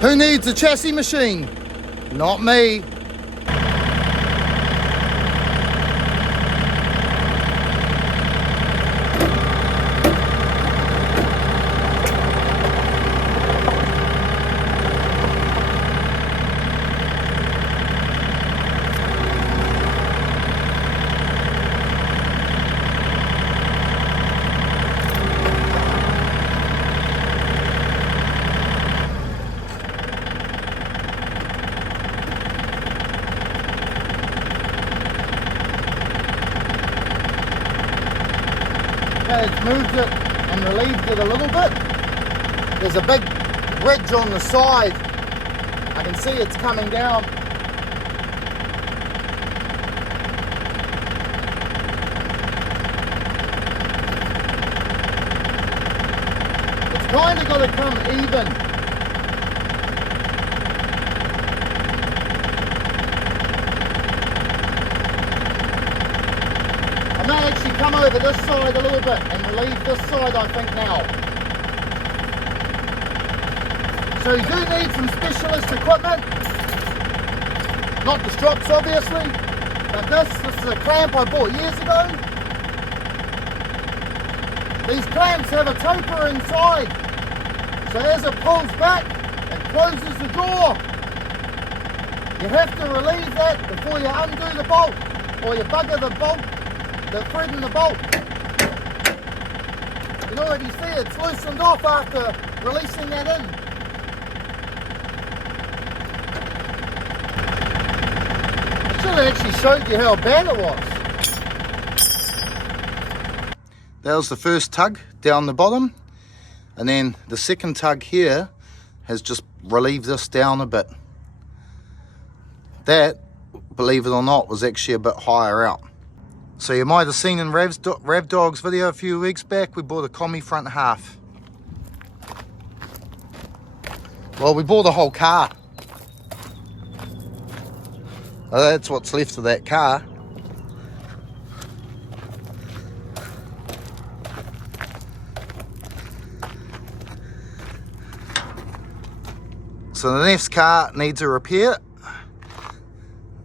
Who needs a chassis machine? Not me. Okay, it's moved it and relieved it a little bit. There's a big ridge on the side. I can see it's coming down. It's kind of got to come even. I may actually come over this side a little bit and relieve this side, I think, now. So you do need some specialist equipment. Not the strops, obviously, but this is a clamp I bought years ago. These clamps have a taper inside, so as it pulls back, it closes the drawer. You have to relieve that before you undo the bolt, or you bugger the bolt, the thread in the bolt. You can already see it's loosened off after releasing that in. I should have actually showed you how bad it was. That was the first tug down the bottom, and then the second tug here has just relieved this down a bit. That, believe it or not, was actually a bit higher out. So you might have seen in Rav Dog's video a few weeks back, we bought a Commie front half. Well, we bought a whole car. Well, that's what's left of that car. So the Neff's car needs a repair.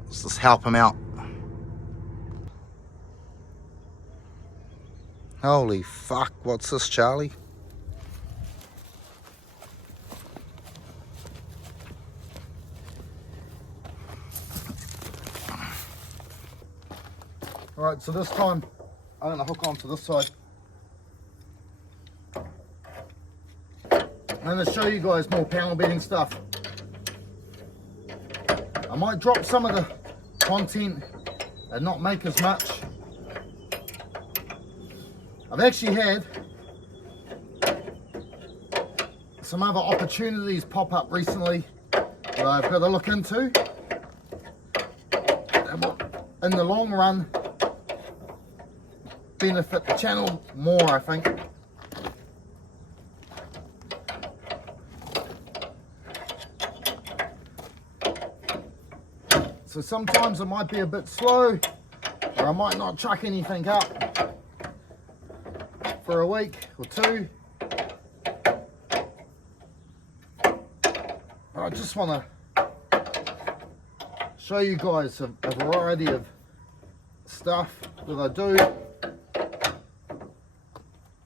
Let's just help him out. Holy fuck, what's this, Charlie? Alright, so this time I'm going to hook onto this side. I'm going to show you guys more panel beating stuff. I might drop some of the content and not make as much. I've actually had some other opportunities pop up recently that I've got to look into. And will, in the long run, benefit the channel more, I think. So sometimes it might be a bit slow, or I might not chuck anything up for a week or two. I just want to show you guys a variety of stuff that I do.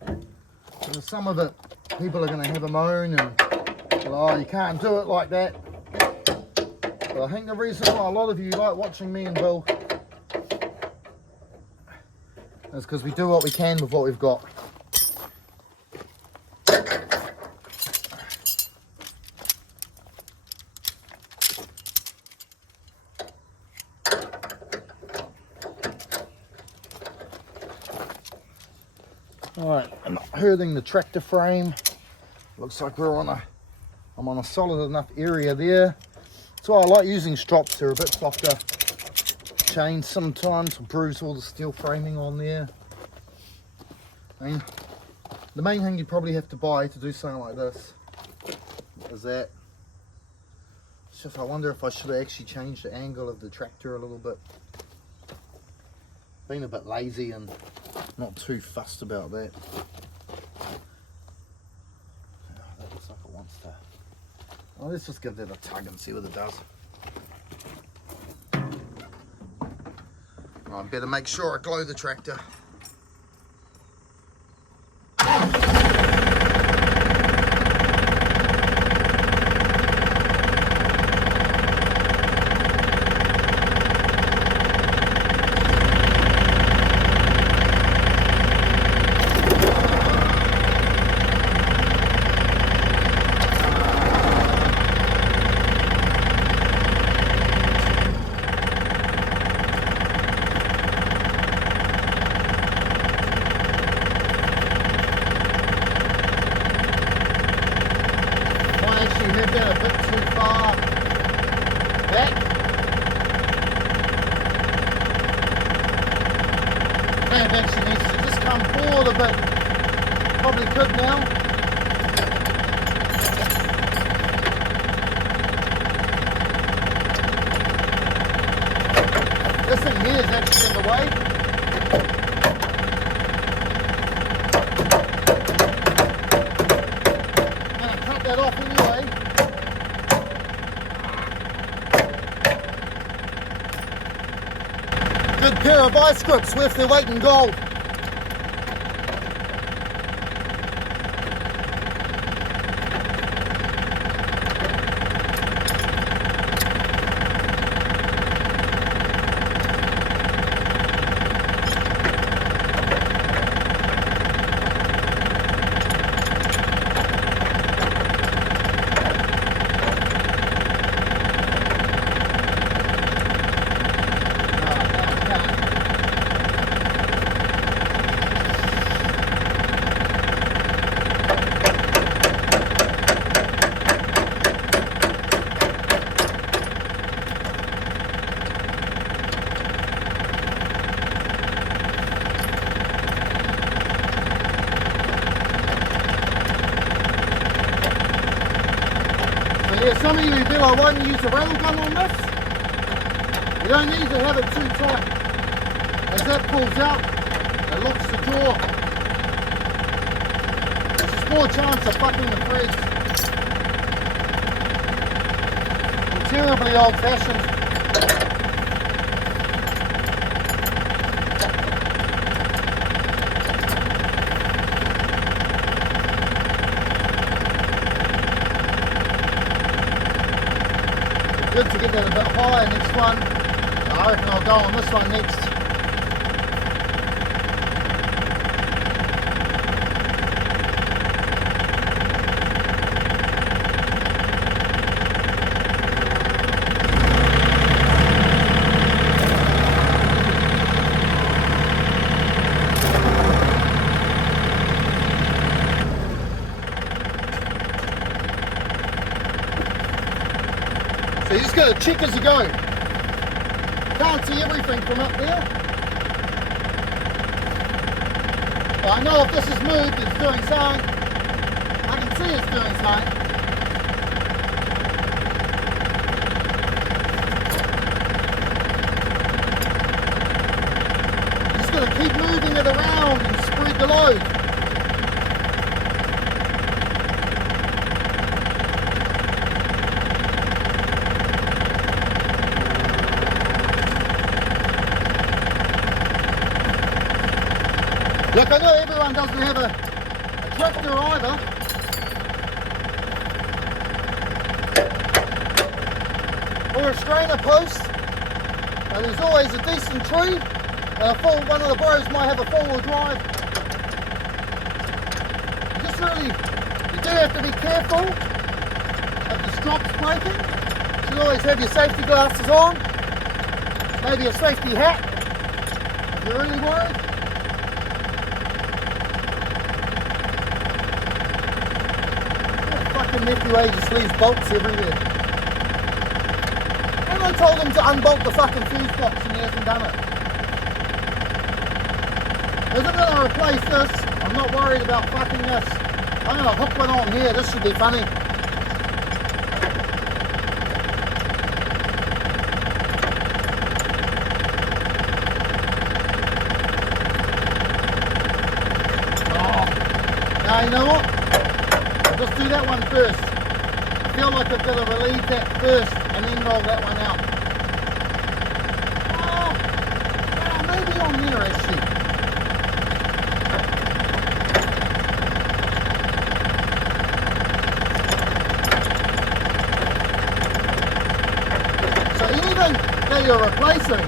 And some of it, people are going to have a moan and, oh, you can't do it like that. But I think the reason why a lot of you like watching me and Bill is because we do what we can with what we've got. Alright, I'm hurting the tractor frame. Looks like I'm on a solid enough area there. That's why I like using strops. They're a bit softer. Chains sometimes will bruise all the steel framing on there. I mean, the main thing you probably have to buy to do something like this is that. It's just I wonder if I should have actually changed the angle of the tractor a little bit. Been a bit lazy and not too fussed about that. Oh, that looks like it wants to. Well, let's just give that a tug and see what it does. I better make sure I glow the tractor. A bit too far back. Clamp actually needs to just come forward a bit. Probably could now. This thing here is actually in the way. I'm going to cut that off anyway. Good pair of ice grips worth their weight in gold. Yeah, some of you feel I won't use a rail gun on this. You don't need to have it too tight. As that pulls out, it locks the jaw. There's more chance of fucking the threads. Terribly old fashioned. Good to get that a bit higher next one. I reckon I'll go on this one next. So you just got to check as you go. Can't see everything from up there. But I know if this is moved, it's doing something. I can see it's doing something. You just got to keep moving it around and spread the load. Look, I know everyone doesn't have a tractor either. Or a strainer post. Now, there's always a decent tree. One of the bros might have a four-wheel drive. You do have to be careful of the strops breaking. You should always have your safety glasses on. Maybe a safety hat if you're really worried. Fucking nephew just leaves bolts everywhere. And I told him to unbolt the fucking fuse box and he hasn't done it. Isn't going to replace this? I'm not worried about fucking this. I'm going to hook one on here. This should be funny. Oh, now you know what? Let's do that one first. feel like I've got to relieve that first and then roll that one out. Maybe on there actually. So anything that you're replacing,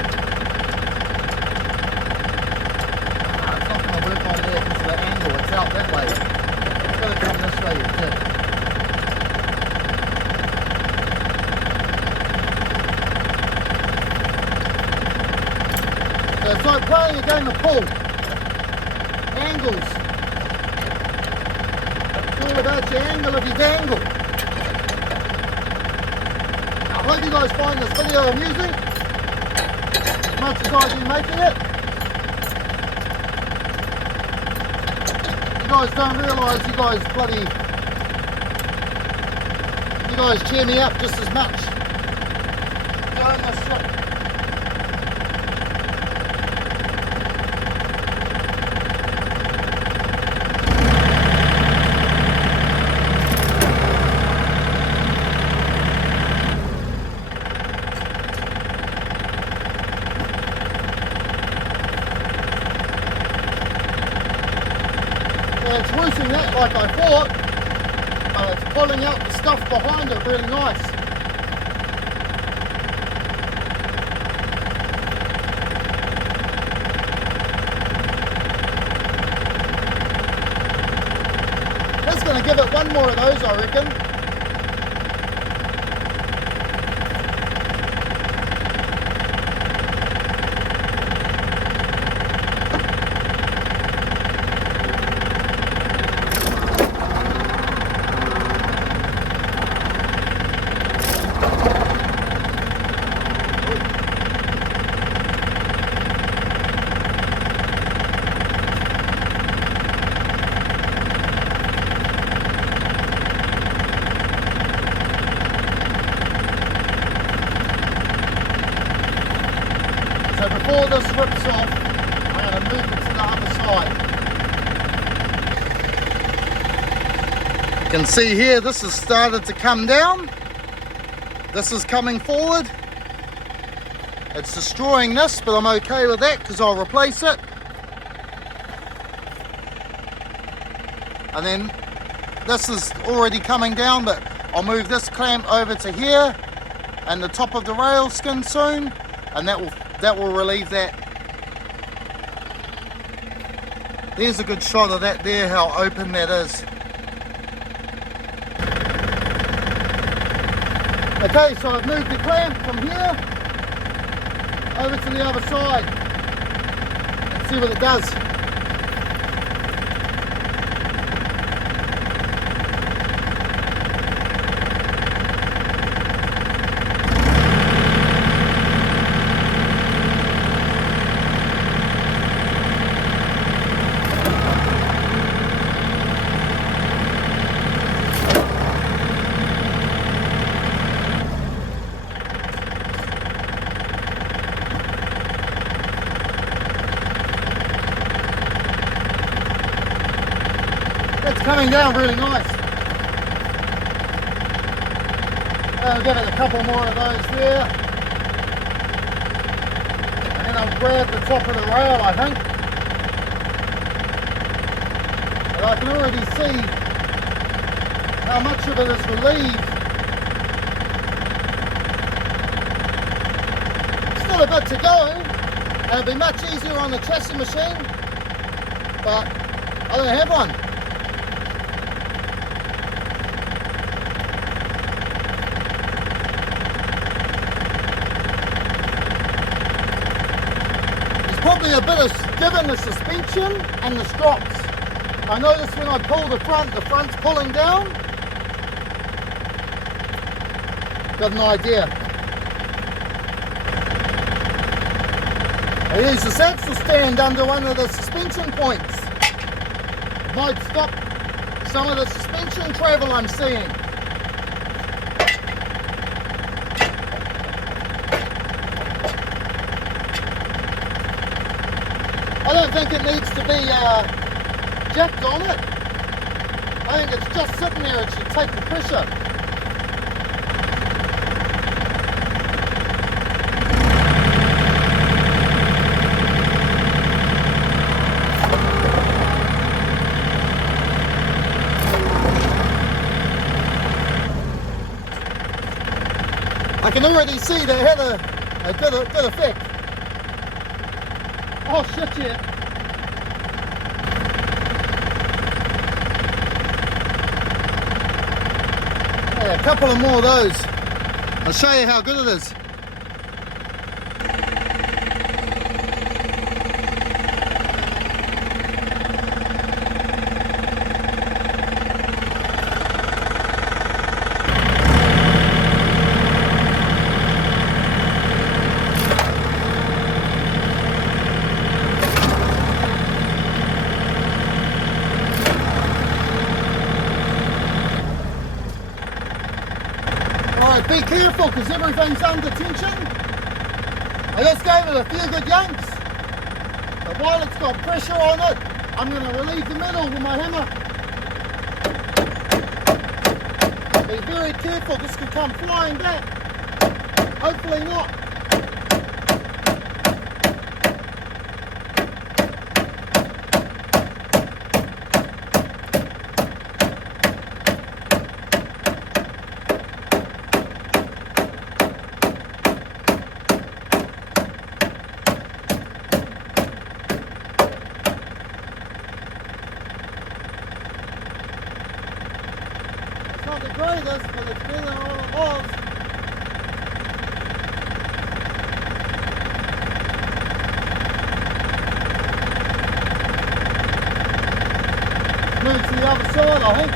it's not going to work on there because of the angle, it's out that way. It's got to come this way too. So it's like playing a game of pool. Angles. It's all about your angle of your dangle. I hope you guys find this video amusing as much as I've been making it. You guys don't realise you guys cheer me up just as much doing this shit. It's loosing that like I thought, but it's pulling out the stuff behind it really nice. That's going to give it one more of those, I reckon. So before this rips off, I'm going to move it to the other side. You can see here this has started to come down. This is coming forward. It's destroying this, but I'm okay with that because I'll replace it. And then this is already coming down, but I'll move this clamp over to here and the top of the rail skin soon, and that will relieve that. There's a good shot of that there, how open that is. Okay, so I've moved the clamp from here over to the other side. Let's see what it does. It's coming down really nice. I'll give it a couple more of those there. And then I'll grab the top of the rail, I think. But I can already see how much of it is relieved. Still a bit to go. And it'll be much easier on the chassis machine. But I don't have one. Probably a bit of give in the suspension and the strops. I notice when I pull the front's pulling down. Got an idea. I use this axle stand under one of the suspension points. It might stop some of the suspension travel I'm seeing. I don't think it needs to be jacked on it. I think it's just sitting there, it should take the pressure. I can already see they had a good effect. Oh shit, yeah. Yeah, a couple of more of those. I'll show you how good it is. Alright, be careful because everything's under tension. I just gave it a few good yanks. But while it's got pressure on it, I'm going to relieve the metal with my hammer. Be very careful, this could come flying back. Hopefully not. Not the greatest, but it's better than all it was. Move to the other side, I think.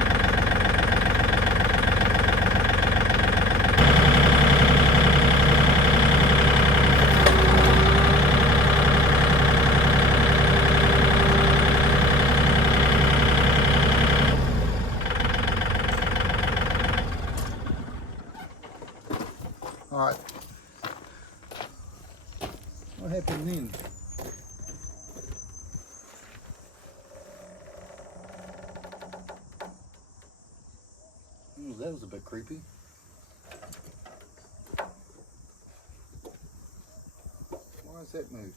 Alright. What happened then? Ooh, that was a bit creepy. Why has that moved?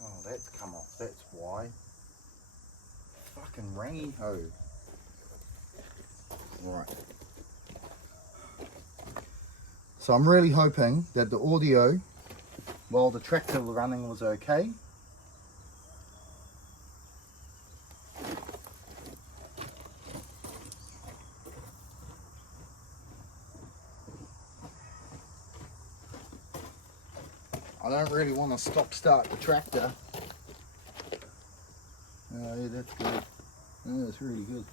Oh, that's come off, that's why. Fucking rain ho. Right. So I'm really hoping that the audio while the tractor was running was okay. I don't really want to stop-start the tractor. Yeah, that's good. Yeah, that's really good.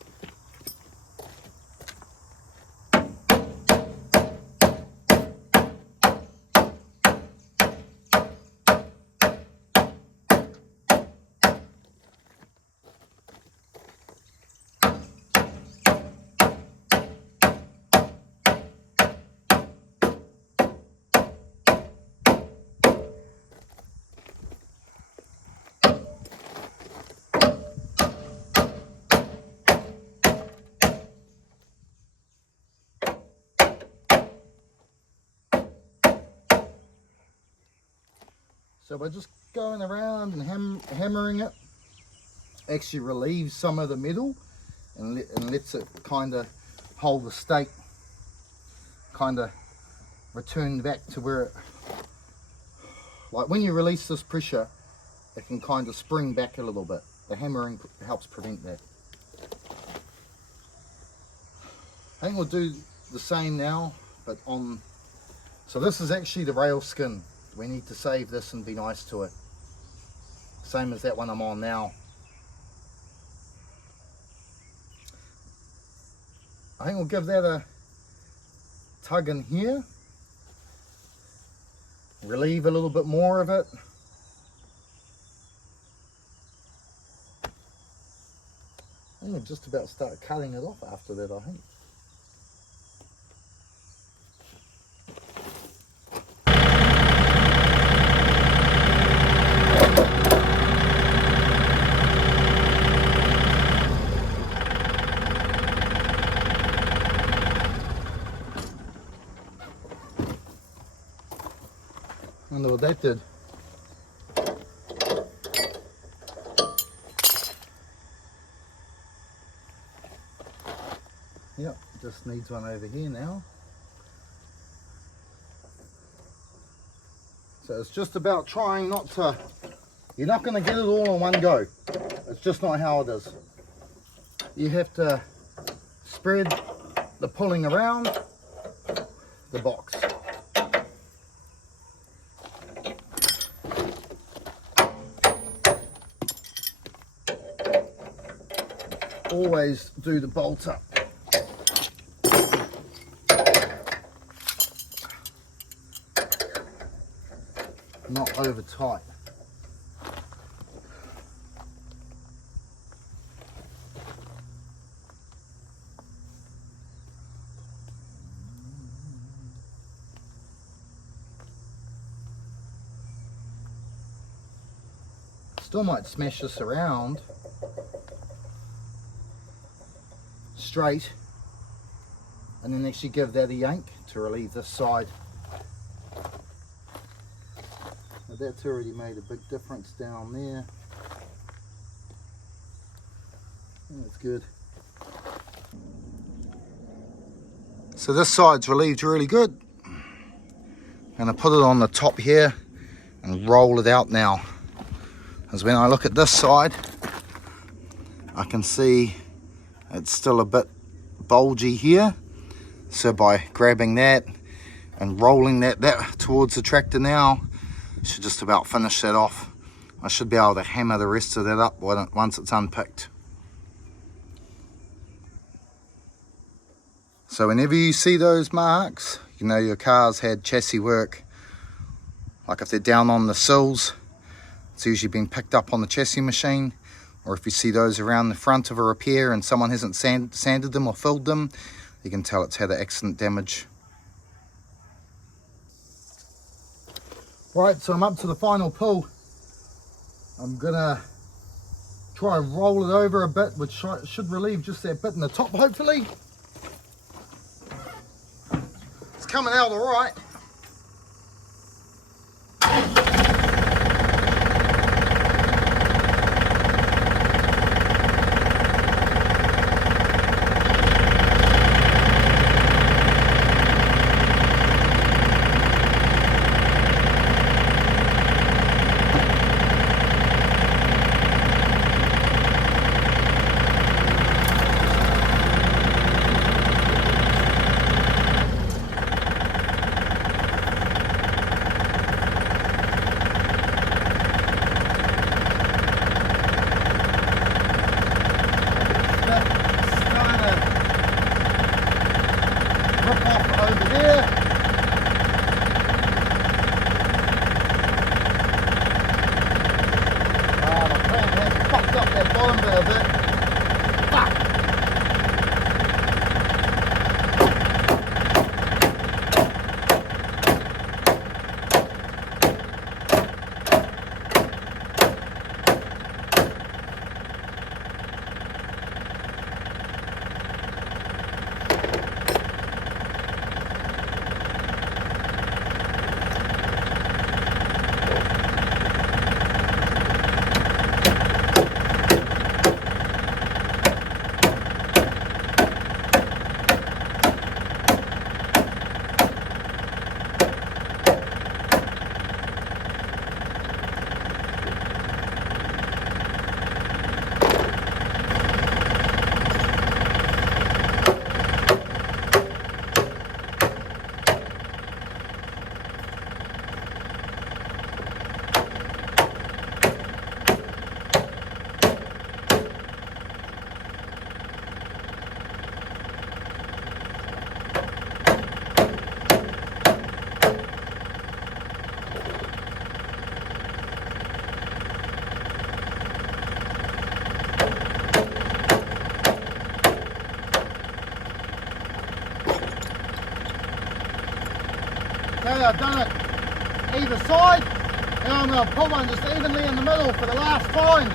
So by just going around and hammering it, actually relieves some of the metal and lets it kind of hold the state, kind of return back to where it, like when you release this pressure, it can kind of spring back a little bit. The hammering helps prevent that. I think we'll do the same now, but on, so this is actually the rail skin. We need to save this and be nice to it. Same as that one I'm on now. I think we'll give that a tug in here. Relieve a little bit more of it. I think we'll just about start cutting it off after that, I think. I wonder what that did. Yep, just needs one over here now. So it's just about trying not to, you're not going to get it all in one go. It's just not how it is. You have to spread the pulling around the box. Always do the bolt up. Not over tight. Still might smash this around straight and then actually give that a yank to relieve this side. Now that's already made a big difference down there. That's good. So this side's relieved really good. I'm going to put it on the top here and roll it out now. As when I look at this side, I can see it's still a bit bulgy here. So by grabbing that and rolling that towards the tractor now, I should just about finish that off. I should be able to hammer the rest of that up once it's unpicked. So whenever you see those marks, you know your car's had chassis work. Like if they're down on the sills, it's usually been picked up on the chassis machine. Or if you see those around the front of a repair and someone hasn't sanded them or filled them, you can tell it's had an accident damage. Right, so I'm up to the final pull. I'm gonna try and roll it over a bit, which should relieve just that bit in the top, hopefully. It's coming out all right. Okay, I've done it either side. Now I'm going to pull one just evenly in the middle for the last time.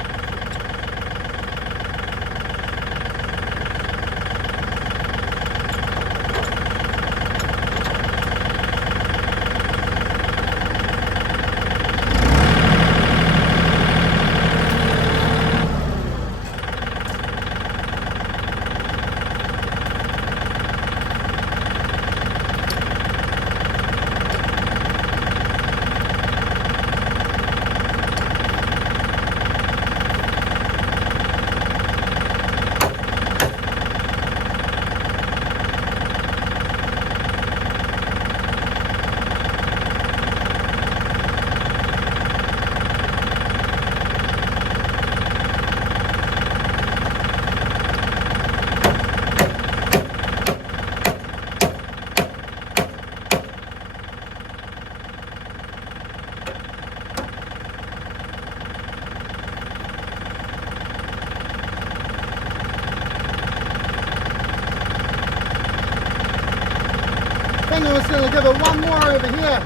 I'm just going to give it one more over here.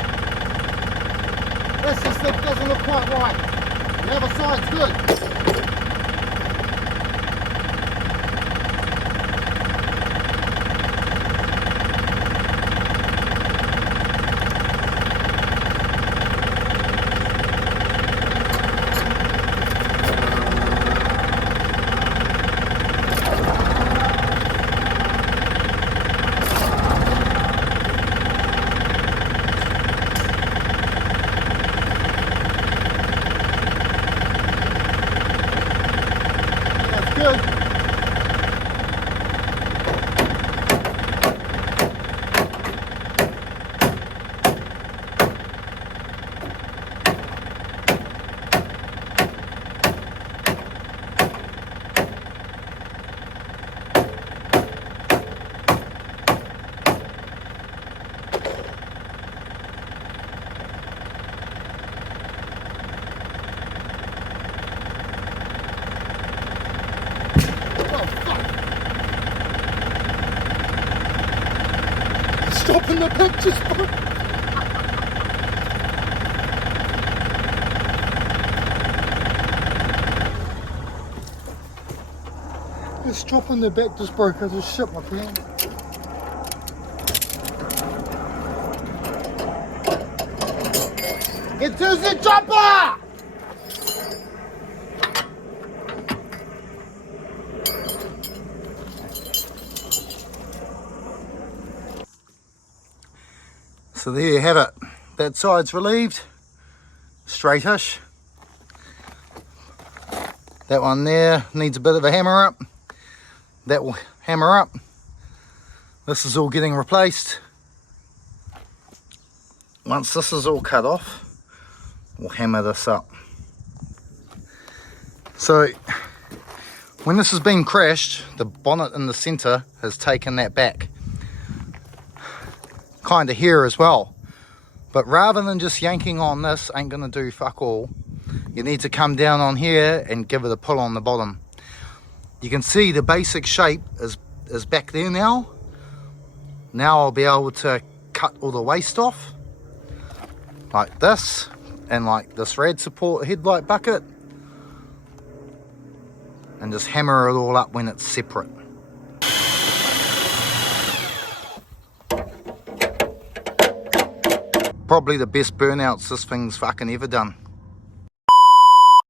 This just doesn't look quite right. The other side's good. Good. Stopping the pictures. It's dropping the back just broke. I just shit my pants. Get to the chopper! So there you have it. That side's relieved, straightish. That one there needs a bit of a hammer up. That will hammer up. This is all getting replaced. Once this is all cut off, we'll hammer this up. So when this has been crashed, the bonnet in the center has taken that back. Kind of here as well, but rather than just yanking on this, ain't gonna do fuck all. You need to come down on here and give it a pull on the bottom. You can see the basic shape is back there now. Now I'll be able to cut all the waste off like this, and like this rad support headlight bucket, and just hammer it all up when it's separate. Probably the best burnouts this thing's fucking ever done.